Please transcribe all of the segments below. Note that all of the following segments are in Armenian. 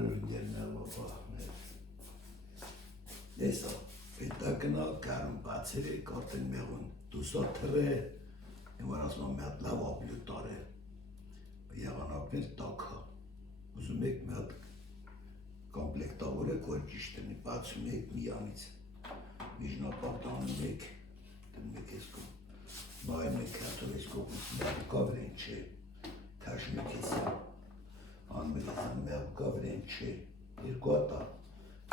Բարուրներն Տեսա, պետակնա կարում բացեր է կարտեն մեղուն, դուսա թրե, որ ասում մի հատ լավ աբլյուտար է, եղանակներ տակա, ուզում եք մի հատ կոմպլեկտավոր եք, որ ճիշտ տնի, բացում եք միանից, միջնապարտանում եք, դնում եք ես կում, նայում եք հատով ես կողմից, մեղուկա վրեն չէ, քաշում եք եսյան, անում եք եսյան մեղուկա վրեն չէ, երկու հատա,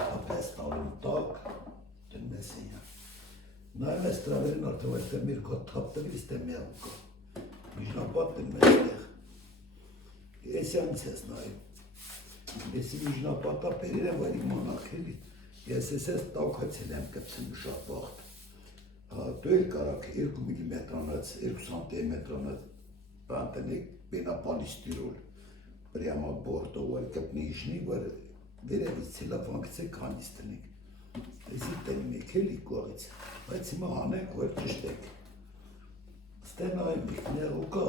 ապես տալում տակ, դնում ես էյան, նայում ես տրավերին արդով այստեղ մեր կոտ թապ տվիր, իստեղ մեղուկա, միջնապատ դնում ես տեղ, եսյանից ես նայում, Եսի միջնապատա պերիր եմ, որ իմանախելի, ես ես տակացել եմ կպցնում շատ վաղտ, դու էլ կարակ 2 միլիմետրանաց, 2 սանտիմետրանաց, բանտնեք բենապալիստիրոլ, պրյամա բորդո, որ կպնի իշնի, որ վերևից ցելոֆան քանից տնենք, եսի տենում եք էլի կողից, բայց հիմա հանեք, որ ճշտեք, ստե նայում եք, նեղուկա,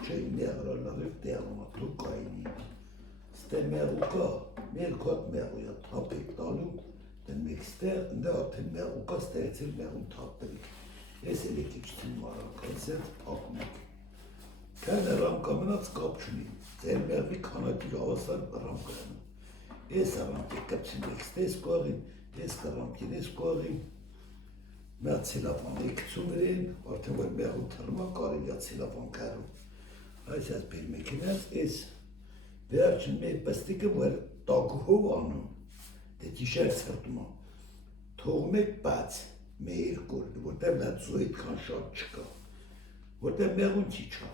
չէ նեղրալարև տեղումա, դու կայնի, ստե մեղուկա, մեր կոտ մեղույա, թապ եք տալում, դնում եք ստեղ, ընդ արդեն մեղուկա ստեղեցել մեղուն թապ տրիք, ես էլ եք իչտին մարակ, այս հետ թապում եք, կան ռամկա մնաց կապ չունի, ձեր մեղվի քանակի հավասար ռամկա եմ, ես ռամք եք կպցին եք ստես կողին, ես կռամքին ես կողին, մյա ցելոֆան եք կցում իրեն, արդեն որ մեղուն թռմա կարելի է ցելոֆան կառում, այս ես բերում եք ինձ, ես վերջին մեր պստիկը, որ տակուհով անում, դե տիշեր ծրտում ան, թողում եք բաց, մեր կորդ, որտեղ լացու այդքան շատ չկա, որտեղ մեղուն չի չա,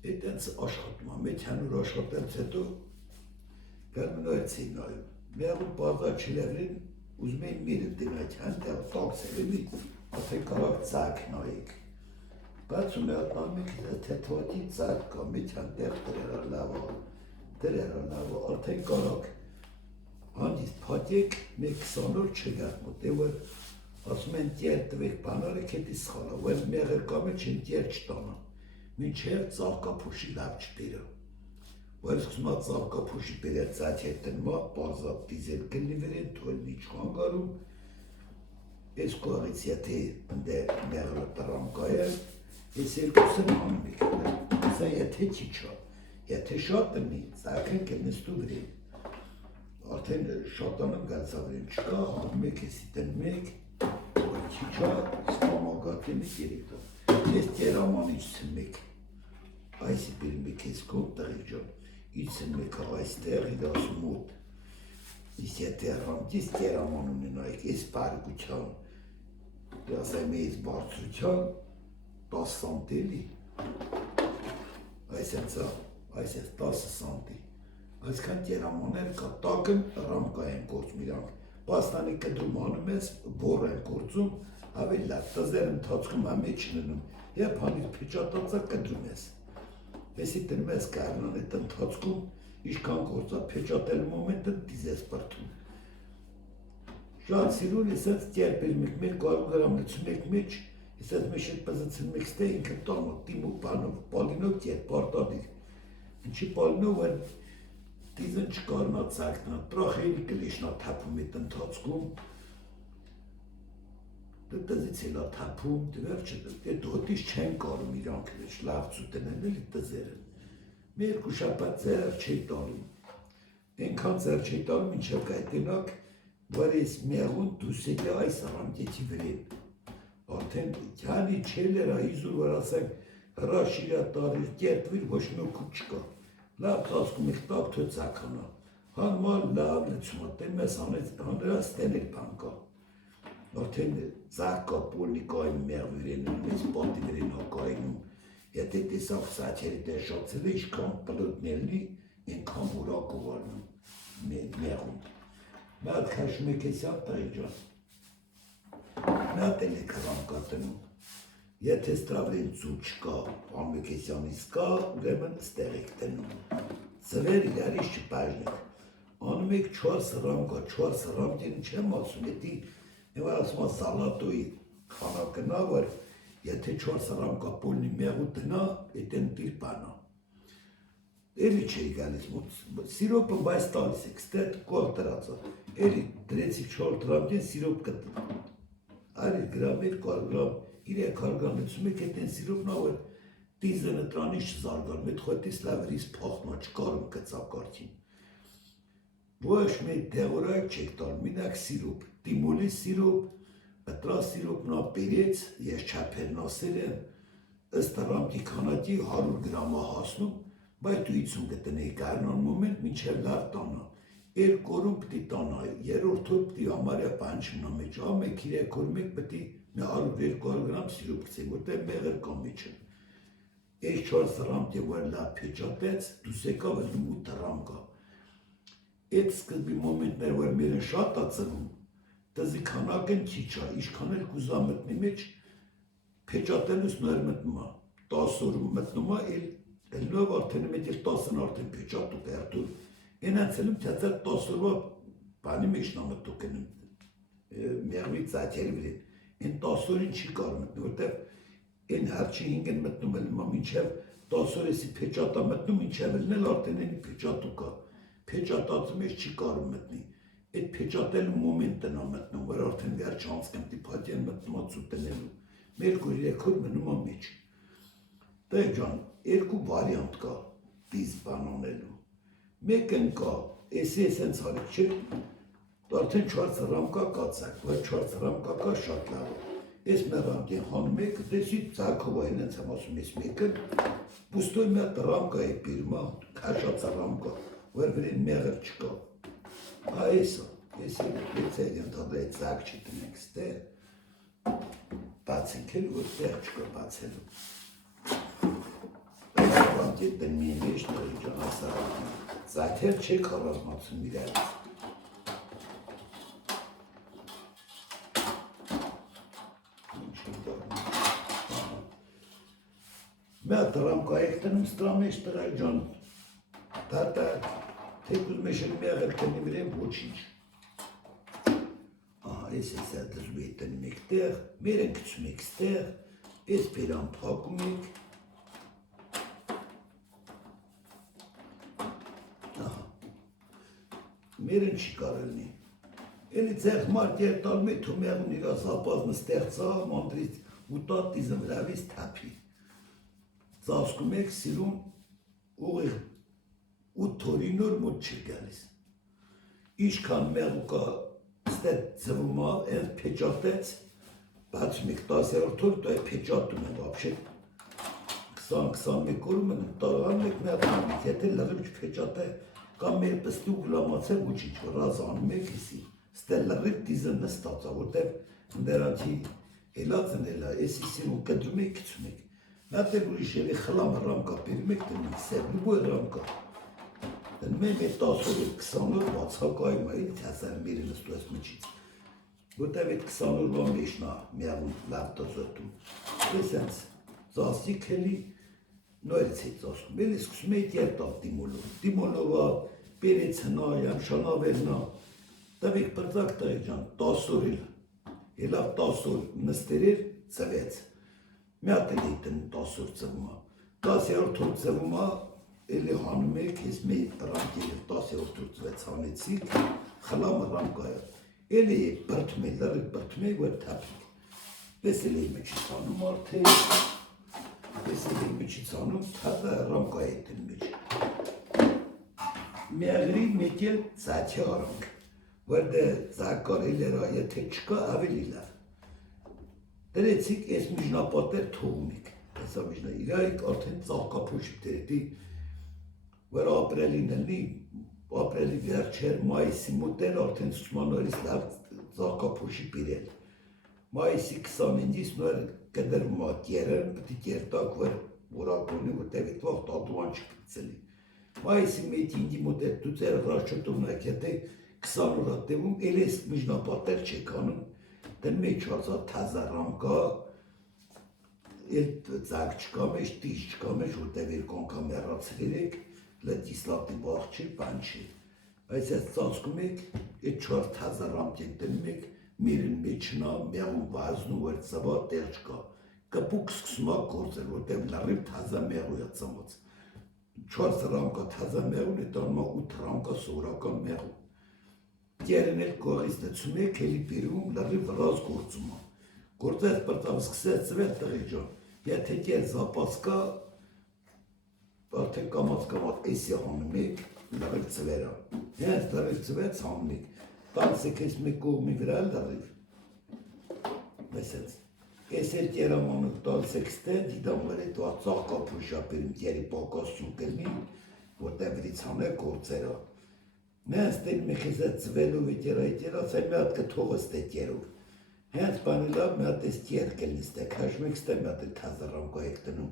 այդ ենց աշխատում ան, մեծ հանուր աշխատելց հետո, գարմին այցի նայում, մեղուն բազա չլեղրին, ուզում էին միրը դիմայք, հանդեղ տակսելինի, արդեն կարակ ծակ նայեք, բացում է ատանում եք, թեթվատի ծակ կա, մեծ հանդեղ դրերա լավա, դրերա լավա, արդեն կարակ, հանդից պատեք, մեկ 20 օր չգար, մոտե որ ասում են տեր տվեք բանարը կետի սխալա, որ մեղր կամը չեն տեր չտանա, մինչև ծաղկապուշի լավ չպերը, որ սկսումա ծաղկապուշի պերեր ծատ հետնմա, բազատ դիզել կլնի վերեն, թոլնի չխանգարում, ես կողից եթե ընդե մեղրը տրամկա է, ես երկուսն անում եք, սա եթե չի չա, եթե շատ տնի, ծակեն կլնստու վերեն, արդեն շատանում գալցավրին չկա, հանում եք եսի տնում եք, որ չի չա, սպամագատին եք երիտա, ես տերաման իչցում եք, այսի բերում եք ես կոտ տղի ճան, իչցում եք այստեղ իր ասում ոտ, ես եթե ռամքիս տերաման ունենայք, ես բարգության, ասայմ ես բարձրության, 10 սանտելի, այս ենցա, այս ես 10 սանտի, այսքան տերամաներ կա, տակն ռամկա են գործում իրանք, պաստանի կդրում անում ես, բոր են գործում, ավելի լավ, տզեր ընթացքում ամեջ ննում, և հանից պեչատացա կդրում ես, եսի տրում ես կարնան էտ ընթացքում, իշքան գործա պեչատել մոմենտը դիզ ես պրթում, շատ սիրուն ես ես տերպերում եք, մեր 200 գրամ լծում եք մեջ, ես ես մեջ էտ պզծնում եք ստե ինքը տանո, տիմու բանով, պալինով տեր, պարտադիր, ինչի պալինով որ դիզն չկարնա ծակնա, տրախեյնի կլիշնա թապում էտ ընթացքում, դտզից էլա թապում, դվերջը, էտ հոտից չեն կարում իրանք լեչ, լավ ծուտենեն էլի տզերն, մեր կուշապատ ձեր չի տալում, ենքան ձեր չի տալում, ինչև կայտնակ, որ ես մեղուն դուսել է այս առամտեցի վրեն, արդեն հանի չել էր այզուր, որ ասենք, հրաշիրա տարիր, կերտվիր, ոչ նոքու չկա, լավ տասկում եք տակ թո ծականա, հանմալ լավ լծում է, տեմ ես հանրած տենեք բանկա, արդեն ծակա պոլիկային մեղվիրենում, ես պատի վրեն հակայնում, եթե տեսավ սաչերի տեսացել է, իշքան պլոտներնի, ենքան որակով անում, մեղում, մատ խաշում եք ես ատ տայի ճան, մատ էլ եք ռամկա տնում, եթե ստրավրին ծու չկա, ամեկեսյանից կա, ուրեմն ստեղ եք տնում, ծվեր իրարից չպաժնեք, անում եք 4 ռամկա, 4 ռամկին չեմ ասում, եթե նվար ասում սալատոյի խանակնա, որ եթե 4 ռամկա պոլնի մեղու տնա, էտ են տիր բանա, էլի չի գալիս, սիրոպը բայց տալիս եք, ստետ կող տրածա, էլի դրեցիք 4 դրամքեն սիրոպ կտը, արի գրամ, 200 գրամ, 300 գրամ էցում եք էտ են սիրոպն ավեր, դիզենը տրանիշ զարգան, մետ խոտիս լավերիս պախնա, չկարում կծավ կարդին, ոչ մետ դեղորայք չեք տալ, մինակ սիրոպ, տիմոլի սիրոպ, ըտրա սիրոպնա պերեց, ես չապերն ասել եմ, ըստ ռամքի քանակի 100 գրամա հասնում, բայց դու 50 գտնեի կայնան մոմենտ մինչև լավ տանա, 2 օրում պտի տանա, 3-րդ օր պտի համարյա պանչնա մեջ, ամեկ 3 օր մեկ պտի 100-200 գրամ սիրոպ կծեմ, որտեղ մեղր կա մեջը, այս 4 ռամքի որ լավ փեճատեց, դուս եկավ ըլում 8 ռամ կա, այդ սկզբի մոմենտներ որ մերն շատ ա ծնում, դզի քանակն քիչ ա, իշքան էլ կուզա մտնի մեջ, փեճատելուց նոր մտնում ա, 10 օրում մտնում ա, էլ նով արդեն մետ էլ 10-ն արդեն փեճատու կերտու, ենանց էլում թյացել 10 օրվա բանի մեջնա մտու կնում, մեղվի ծայթերի վրին, են 10 օրին չի կար մտնում, որտև են հարջի 5-ն մտնում էլ մինչև 10 օր եսի փեճատա մտնում, մինչև էլնել արդեն ենի փեճատու կա, փեճատածու մեջ չի կարում մտնի, այդ փեճատելու մոմենտն ա մտնում, որ արդեն վերջ անցկն տիպատյան մտնում ա ծուտնելու, մեր 2-3 օր մնում ա մեջ, դե ջան, 2 վարիանտ կա դիզ բանանելու, մեկն կա, եսի եսենց հարիք չէ, արդեն 4 ռամկա կացակ, որ 4 ռամկա կա շատ լավ, ես մեղանքեն հանում եք, դեսի ծարկով այն ենց եմ ասում ես մեկն, բուստոյ մետ ռամկա է պիրմա, կաշացա ռամկա, որ վրին մեղր չկա, այսա, եսի լեցել ենթադա այդ ծակ չտնենք ստեղ, բացենք էլ, որ տեղ չկա բացելու, Այդ դնմի մեջ նորի ջան ասարան, ծայթեր չեք հարազմացում իրայց, Մյա տրամկա եք տնում ստրամեջ տրայ ջան, դատա, թեկուզ մեշել մեղր տնի վրեն ոչինչ, ես ես դրում է տնում եք տեղ, մերեն կծում եք ստեղ, ես պերան պակում եք, մերեն չի կարելնի, էլի ձեղ մարդ երտալ մետ ու մեղուն իրա զապազնը ստեղծա, մանդրից ուտատ դիզմ լավից թապի, ծասկում եք սիրում ուղիղ 8 օրին օր մոտ չի գալիս, իշքան մեղու կա ստետ ծվումա, են փեճատեց, բացում եք 10-րդ օր, դու է փեճատում են վապշե 20-21 օրում են տարան եք մեղում եք, եթե լրիվ չփեճատե, կամ մեր պստու գլամացել ոչինչ, որ ռազանում եք եսի, ստել լրիվ դիզը նստացա, որտև դերանցի էլածն էլա, եսի սիրում կդրում եք, կծում եք, մատեր ուրիշ էլի խլամ ռամկա պերում եք տնի, սեր լուբոյ ռամկա, դնում եմ է 10 օր 20 օր բացակայում է, իլի թասար մերի նստու ես մջից, որտև այդ 20 օրվա մեջնա միաղուն լավ տոզոտում, ես ենց ծասիկ էլի նորից հետ ծասում, էլի սկսում էիտ երտալ դիմոլովա, պերեց հնա, յանշանավերնա, տվեք պրծակ տայ ջան, 10 օր էլավ 10 օր նստերեր ծվեց, միատ էլ էիտ 10 օր ծվումա, 10-րդ օր ծվումա, էլի հանում եք, ես մեի ռամքի և 10-րդ օր ծվեց հանեցիք, խլամը ռամկայը, էլի բրդում է, լրիվ բրդում է, որ թապիկ, պես էլ էի մեջից հանում արդեն, պես էլ էի մեջից հանում, թապը ռամկայ է տնի մեջ, մեղրի մեկ էլ ծաթի արանք, որ դե ծակար էլերա, եթե չկա, ավելի լավ, դրեցիք, ես միջնապատեր թողում եք, եսա միջնա, իրայք արդեն ծաղկապոշիկ դերետի, որ ապրելին էլի, ապրելի վերջեր, մայիսի մոտել արդեն սուցմանորից լավ ծաղկապոշի պիրել, մայիսի 25-ից նոր կդրում ա կերեն, պտի կերտակ որ որակոնի, որ տևիտ վաղ տատուան չպծելի, մայիսի մետ ինգի մոտել դու ծեր ռաշչոտում եք, եթե 20 օրա տևում, էլ ես միջնապատեր չեք անում, դնում է 400 թազա ռամկա, էլ ծակ չկա մեջ, տիժ չկա մեջ, որտև երկու անգամ հեռացրել եք, լետիսլատի բաղ չի, բան չի, այս ես ծածկում եք, այդ 4000 ռամքեն տնում եք, միրին մեջնա, մեղուն վազնում, որ ծվա տեղ չկա, կպուկ սկսում ա կործել, որտև լարիվ թազա մեղու է ծմոց, 4 ռամկա թազա մեղուն է տանմա 8 ռամկա սովորական մեղուն։ Կերն էլ կողից դեցում եք, էլի բերում լրի վրազ գործում է։ Գործած պրտավ սկսեց ծվել տղի ջան, եթե կեր զապաս կա, արդեն կամաց էսի հանում եք, լրիվ ծվերա։ Հենց լրիվ ծվեց հանում եք, տանցեք ես մեկ կողմի վրա լրիվ։ Մեսենց, ես էլ կերամանուկ տալսեք ստե, դիդամ վր էտ վացաղ կապուշապերում կերի պակասություն կլնի, որտեղ վրից հանեք գործերա։ Նենց տեն մի խիզը ծվելու վիտերա, սայ մի հատ կթողը ստե կերով։ Հենց բանիլավ մի հատ ես կեր կլնի ստե, քաշում եք ստե մի հատ էլ թազարամ կա եք տնում։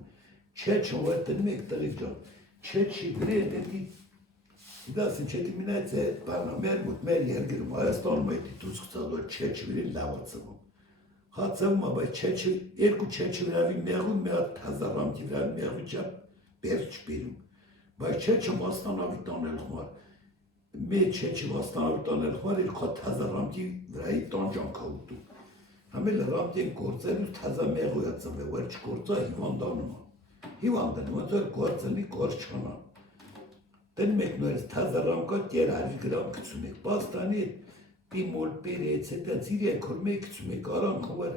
Չէ չովեր տնում եք տղի ջան, չէ չի վրե դետի, դասին չէ դիմինայց է բանա մեր մուտ մեր երգրում, Հայաստանում այդի դուս կծած որ չէ չվրին լավացվում։ Հացվում է, բայց երկու չէ չվրավի մեղուն մի հատ թազարամքի վրա մեղու չա բերջ բերում, բայց չէ չվաստանավի տանել խմար, մի չէ չվաստանավի տանել խմար, երկու թազարամքի վրայի տանջանք ուտում, համել ռամտին գործելուց թազա մեղու է ծվե, որ չգործա հիվանդանում է, հիվանդն ոնց որ գործնի գործ չանա, տնում եք նորից թազարամկա կեր 100 գրամ կծում եք, պաստանի պիմոլ պերեց, հետենց իրեք որ մեկ կծում եք, արանք որ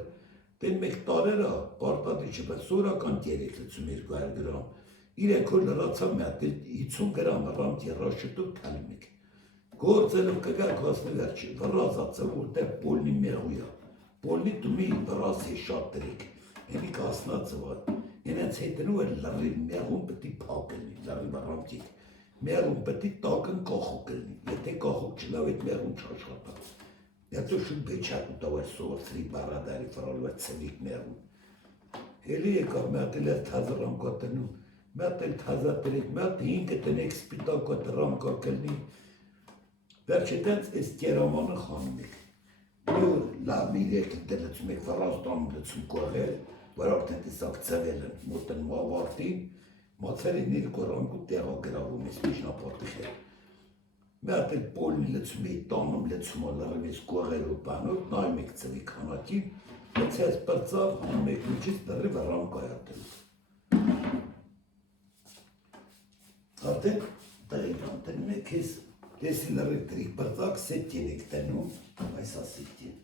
տնում եք տարերա, պարտադի չի, բայց սորական կեր եք լծում 200 գրամ, իրեք որ լրացավ մի հատ 50 գրամ ռամտի ռաշտով թանում եք, գործելով կգակ հասնի վերջի, վրազացը որտեղ պոլնի մեղու է, պոլնի տումի վրազ է շատ տրեք, ենի կասնացը վար, ենենց հետնում էր լրիվ մեղուն պտի պակ կլնի, լրիվ ռամտիկ, մեղուն պտի տակն կախուկ կլնի, եթե կախուկ չլավ էտ մեղուն չաշխատա, հետո շուտ բեչակ ուտավ էր սովորցրի բարադարի վրալվա ծվիկ մեղուն, հելի եկավ մի հատ էլ էր թազը ռամկա տնում, մի հատ էլ թազա տրեք, մի հատ 5 տնեք սպիտակա ռամկա կլնի, վերջ հետենց ես կերամանը խանում եք, նոր լավ մի իրեք լծում եք, վրաստանում լծում կողել, որ արդեն տեսակ ծվել են, մոտեն մավարտին, մացերին երկու ռամկու տեղա գրավում ես միջնապարտիխ է։ Մի հատ էլ պոլնի լծում էի, տանում լծում ալարում ես կողելով բանով, նայում եք ծվի քանակին, լծես պրծավ, հանում եք միջից դրիվ ռամկա է ատնում։ Արդեն տղիքան տնում եք ես, տեսի լրիվ տրիք պրծակ, սետին եք տնում, այսա սետին։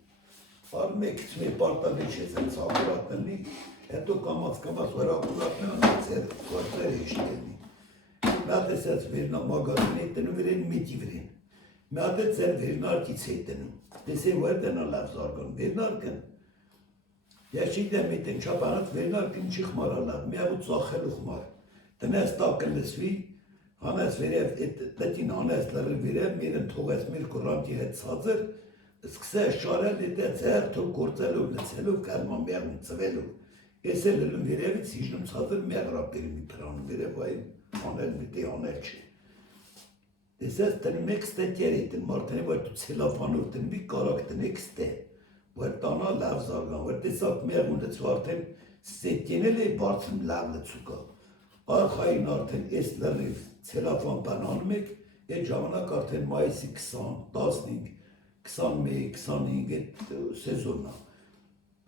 Արում եք կծում եք պարտալի չես են ծաղորատնի, հետո կամաց որ ակուրատնի անց էր գործեր հիշտ կլնի։ Մի հատ ես ես վերնա մագազին է տնում վրեն միտի վրեն։ Մի հատ ես էր վերնարկից է տնում։ Տեսեն որ տնա լավ զարգան, վերնարկն։ Ես չի դեմ միտեն չապանած վերնարկին չի խմարա լավ, մի հատ ծախելու խմար։ Տնես տակը լսվի, հանես վերև, տտին հանես լրի վերև, միրն թողես մեր կուրամքի հետ ծածր, սկսես շարել դե ձերթով գործելով լցելով կալմա մեղուն ծվելով ես էլ լում վերևից հիշնում ցածր մեղրապերի մի փրանում վերև այն անել միտի անել չի տեսես տնում եք ստե կերի տնում մարդանի որ դու ցելոֆանով տնվի կարակ տնեք ստե որ տանա լավ զարգան որ տեսակ մեղուն լծու արդեն ստեքենել է բարձում լավ լծուկա արխային արդեն ես լրիվ ցելոֆան բանանում եք այդ ժամանակ արդեն մայիսի 20 15 21-25 սեզոնն է։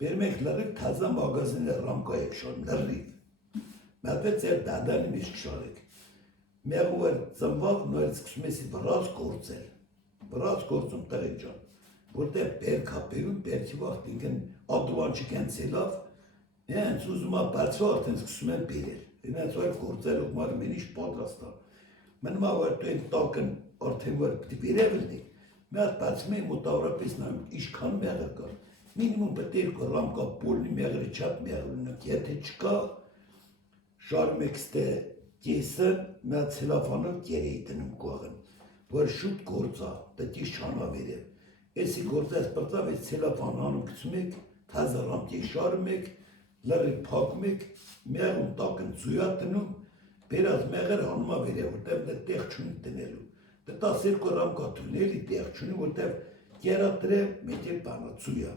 Բերում եք լրիվ թազա մագազին ռամկա եք շարում, լրիվ։ Մատեց էր դադանի միշկ շարեք։ Մեղու էր ծնվավ նորից սկսում ես վրազ գործել։ Վրազ գործում տղեկ ջան, որտեղ բերք հապերում, բերքի վաղտ ինքն ադուանչիկ են ցելավ, հենց ուզում է բարձվա արդեն սկսում են բերել։ Հենց որ գործելով մարում են իշ պատրաստ է։ Մնում է որ դու են տակն արդեն որ պիտի վերև լինի մի հատ բացում եմ մոտավորապես նայում ինչքան մեղր կար, մինիմում պետք է 2 ռամկա պոլնի մեղրի չափ մեղր ունենք, եթե չկա շարում եք ստե կեսը մի հատ ցելոֆանով կեր էի տնում կողն, որ շուտ գործա, պետք է շանա վերև, էսի գործած պրծավ այս ցելոֆան անում գցում եք, թազա ռամկի շարում եք, լրիվ փակում եք, մեղուն տակն ծույա տնում, բերած մեղր հանում է վերև, որտեղ դա տեղ չունի տնելու 12 ռամկա թունել տեղ չունի, որտեղ կերատրև մեկ էլ բանա ծույա,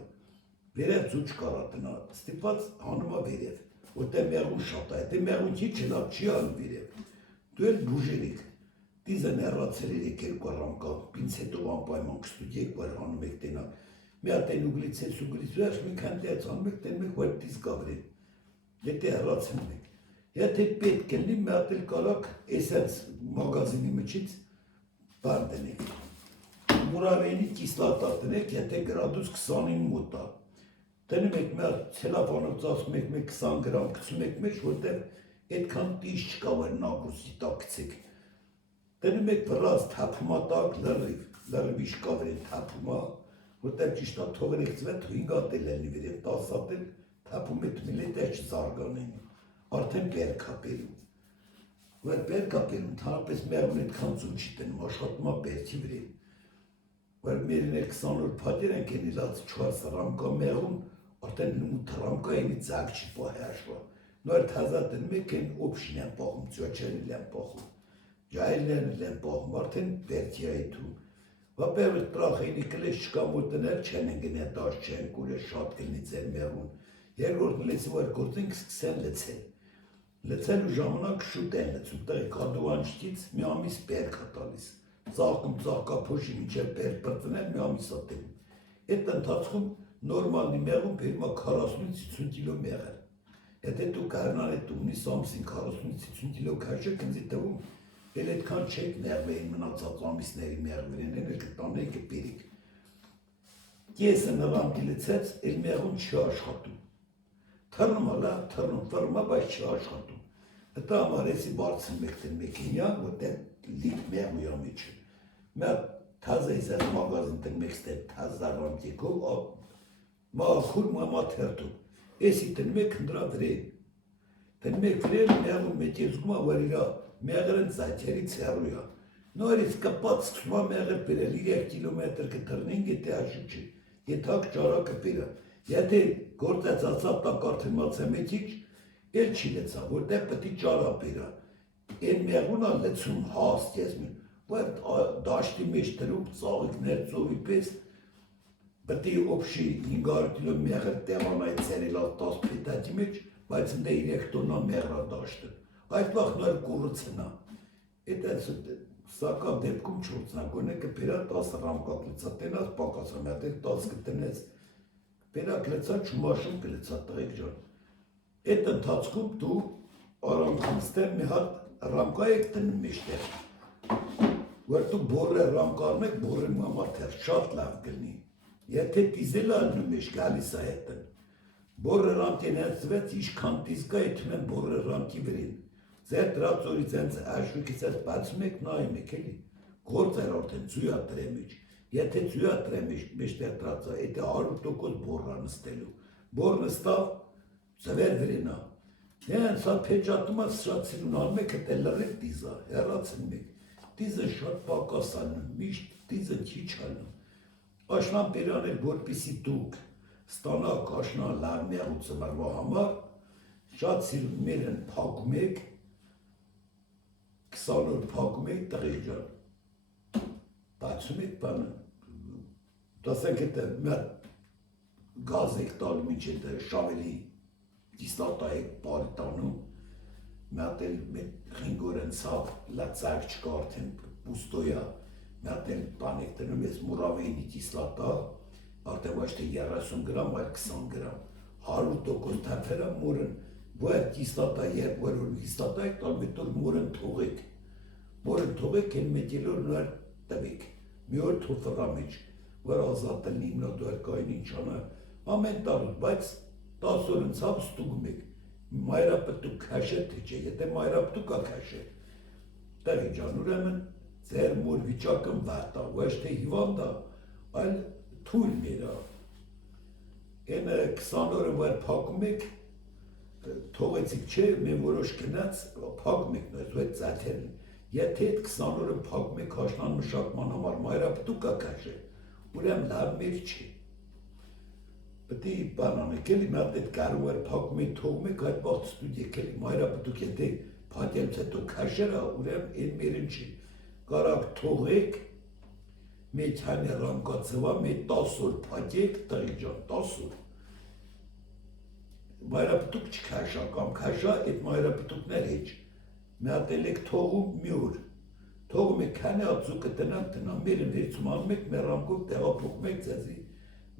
վերև ծու չկարա տնա, ստիպված հանում է վերև, որտեղ մեղուն շատ է, եթե մեղուն չի չլավ չի անում վերև, դու էլ բուժերիք, դիզը ներացել եք 2 ռամկա, պինցետով անպայման կստուգեք, որ հանում եք տենա, մի հատ են ուգլիցես, մի քան տեղ հանում եք, տենում եք, որ դիզ գավրեն, եթե հեռացնում եք, Եթե պետք է լինի, մի հատ էլ կարաք էսենց մագազինի միջից բան դնեք։ Մուրավենի կիսլատա տնեք, եթե գրադուս 29 մոտ է։ Դնում եք մի հատ ցելոֆանով ծածկում եք 20 գրամ գցում եք մեջ, որտեղ այդքան տիժ չկա, որ նագուսի տակ գցեք։ Դնում եք վրաց թափումա տակ լրիվ իշկա վրեն թափումա, որտեղ ճիշտ է թողերեք ծվետ 5 հատ էլ ելնի վրեն 10 հատ էլ թափում եք միլի դեր չզարգանեն։ Արդեն բերք է բերում։ Որ բերք է բերում, ընդհանրապես մեղուն այդքան ծու չի տնում, աշխատում է բերքի վրեն։ Որ մերին էլ 20 օր փաթեր ենք ենիլած 4 ռամկա մեղուն, արդեն 8 ռամկա ենի ձակ չի պահի հաշվա։ Նոր թազատն մեկ են օպշին են պահում, ծյոչերն են պահում, ջայլներն են պահում, արդեն բերքի այդում։ Վապերը տրախեինի կլես չկա մոտներ չեն են գնե դաշ չեն կուրե շատ կլնի ձեր մեղուն։ Երկրորդ լեցի որ գործենք սկսեն լցել։ Լցելու ժամանակ շուտ են լցում, տեղի կադուանչտից մի ամիս բերք է տալիս։ Ծաղկում ծաղկափոշի մինչև բերք պրծնել մի ամիս է տենում։ Այդ ընթացքում նորմալնի մեղուն բերում է 40-50 կիլո մեղր։ Եթե դու կարնան այդ ունիս ամսին 40-50 կիլո քաշը կնձի տվում, էլ այդքան չեք մեղվեին մնացած ամիսների մեղվերին, էլ կտանեի կպերիք։ Կեսը նռամքի լցեց, էլ մեղուն չի աշխատում։ Թռնում է լավ, թռնում, ֆռում է, բայց չի աշխատում։ Դա համար էսի բարձում եք տեն մեքենյան, որտեղ լիք մեղու է միջը։ Մի հատ թազա իզար մագազին տեն մեքստեր թազա ռամքեքով, մաղաքուր մամա թերթում։ Էսի տեն մեկ հնդրա վրեն։ Տեն մեկ վրեն մեղուն մեկ եզգում է, որ իրա մեղրն ծայթերից հեռու է։ Նորից կպած սկսում է մեղր բերել 3 կիլոմետր կտրնին, եթե աշիք չի, եթակ ճարակը բերը։ Եթե գործեց ասատ տակարդին մացը մեքիչ, էլ չի լեցա, որտեղ պտի ճարա բերա։ Են մեղուն է լեցում հաստ ես որ դաշտի մեջ տրում ծաղիքներ ծովի պես, պտի օպշի 500 կիլո մեղր տեղանայի ծերելա 10 պետակի մեջ, բայց ընդ 3 տոննա մեղրա դաշտը։ Այդ վաղ նոր կուրը ծնա։ Այդ սակա դեպքում չորցնա, գոնե կպերա 10 ռամկա կլծա, տենաս պակասա մյատ, 10 կտնեց, պերա կլծա, չումաշում կլծա տղեկ ժան։ Այդ ընթացքում դու արանքանստեր մի հատ ռամկա եք տնում մեջտեղ, որ դու բորը ռամկարում եք, բորը մամաթեր, շատ լավ կլնի։ Եթե դիզել ալնում մեջ գալիս է հետն, բորը ռամքեն հացվեց, իշքան դիզկա եթում են բորը ռամքի վրին։ Ձեր դրածորից ենց աշուկից ես բացում եք նայում եք էլի, գործ էր արդեն ծույա տրե մեջ, եթե ծույա տրե մեջտեղ դրածա, եթե 100% բորը նստելու, բոր նստավ, ծվեր վրինա, նեն սա պեջատում է շատ սիրուն ալում եք, հետե լրիվ դիզա, հեռացնում եք, դիզը շատ պակաս ալնում, միշտ դիզը քիչ ալնում, աշնան պերան էր, որպիսի դուք ստանաք աշնան լավ մեղու ծմրվա համար, շատ սիրուն մերն փակում եք, 20 օր փակում եք տղեկ ջան, բացում եք բանը, դասենք հետը մի հատ գազ եք տալու ինչ հետը շավելի կիսլատա եք բարի տանում, մի հատ էլ խինգորեն սավ լացակ չկա արդեն պուստոյա, մի հատ էլ բան եք տրնում ես մուրավեինի կիսլատա, արդեն ոչ թե 30 գրամ, այլ 20 գրամ, 100% թափերա մորն, որ կիսլատա երբ որ կիսլատա եք տալ, մետ որ մորն թողեք են մետիլոր նար տվեք, մի օր թոֆրա մեջ, որ ազատ են իմնադուար կային ինչանա, ամեն տարուտ, բայց 10 օր ընցավ ստուգում եք, մայրապտուկ քաշե թե չէ, եթե մայրապտուկ է քաշե, տեղի ջան ուրեմն ձեր մոր վիճակն վարդ է, ոչ թե հիվանդ է, այլ թույլ մերա, են 20 օրը որ փակում եք, թողեցիք չէ, մեն որոշ գնաց, փակում եք նոյց, ու այդ ծաթերն, եթե այդ 20 օրը փակում եք աշնան մշակման համար մայրապտուկ է քաշե, ուրեմն լավ մեր չի։ Պետք է բան անեք, էլի մի հատ այդ կարուար փակում եք, թողում եք, այդ բաղ ստուդիեք, էլի մայրապտուկ եթե փակելուց հետո քաշերա, ուրեմն այն մերն չի։ Կարակ թողեք, մեծ հանի ռամկացվա, մեծ 10 օր փակեք, տղի ջան, 10 օր։ Մայրապտուկ չքաշա, կամ քաշա, այդ մայրապտուկներ հեչ։ Մի հատ էլ եք թողում մի օր։ Թողում եք քանի ածուկը տնամ, մերն վերցում անում եք, մեր ռամկով տեղափոխում եք ձեզի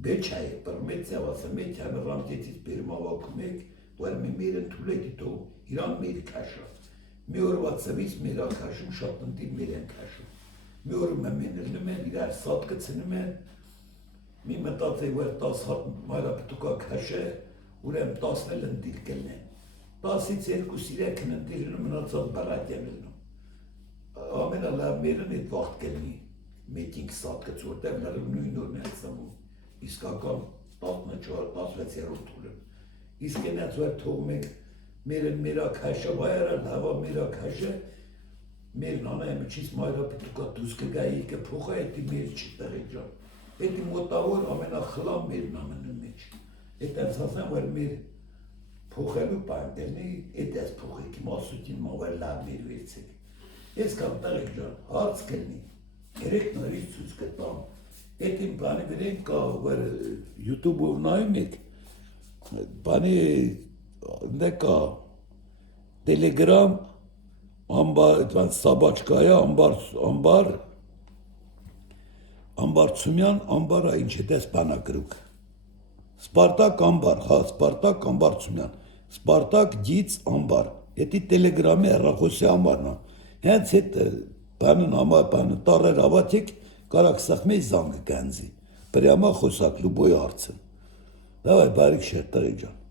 Բեչայ, բրմետ ձևասը, մեկ հանի ռամկեցից բերում ավակում եք, որ մի մերն թուլ եք թողում, Իրան մեր քաշը։ Մի օրվա ծվից մեր քաշում շատ ընտիր մեր են քաշում։ Մի օրը մենելնում են իրար սատ կցնում են։ Մի մտածի որ 10 հատ մայրա պտուկա քաշը, ուրեմ 10-ն ընտիր կլնեն։ 10-ից 2-3 ընտիրը մնացած բարակ են լինում։ Ամենալավ մերն այդ վաղտ կլնի։ Մեկ-5 սատ կց որտեղ լավ նույն օրն են ծնվում։ Իսկական 14-16-րդ օրը։ Իսկ այնց որ թողում ենք մերա քաշը բայարա լավա մերա քաշը մեր նանայը միջից մայրա պտուկա դուս կգայի կփոխա էդի մեր չի տղի ջան։ Էդի մոտավոր ամենախլամ մեր նամնում մեջ։ Էդ այնց ասեմ որ մեր փոխելու բանտերնի էդ էս փոխեք մասուտին մովեր լավ մեր վերցեք։ Ես կամ տղի ջան հարց կլինի։ Երեք նորից ցույց կտամ։ Էդին բանի վերեն կա որ YouTube-ով նայում եք բանի դե կա Telegram ամբար Սաբաչկայա ամբար Ցումյան ամբարա ինչ է դες բանակրուկ Սպարտակ ամբար հա Սպարտակ ամբար Ցումյան Սպարտակ գից ամբար էդի Telegram-ի հեռախոսի ամբարն է հենց այդ բանն ամբար բանը տարեր ավաթիկ կարակ սախմի զանգ գանձի Прямо խոսակ լուբոյ հարցը Давай բարիք շեր տղի ջան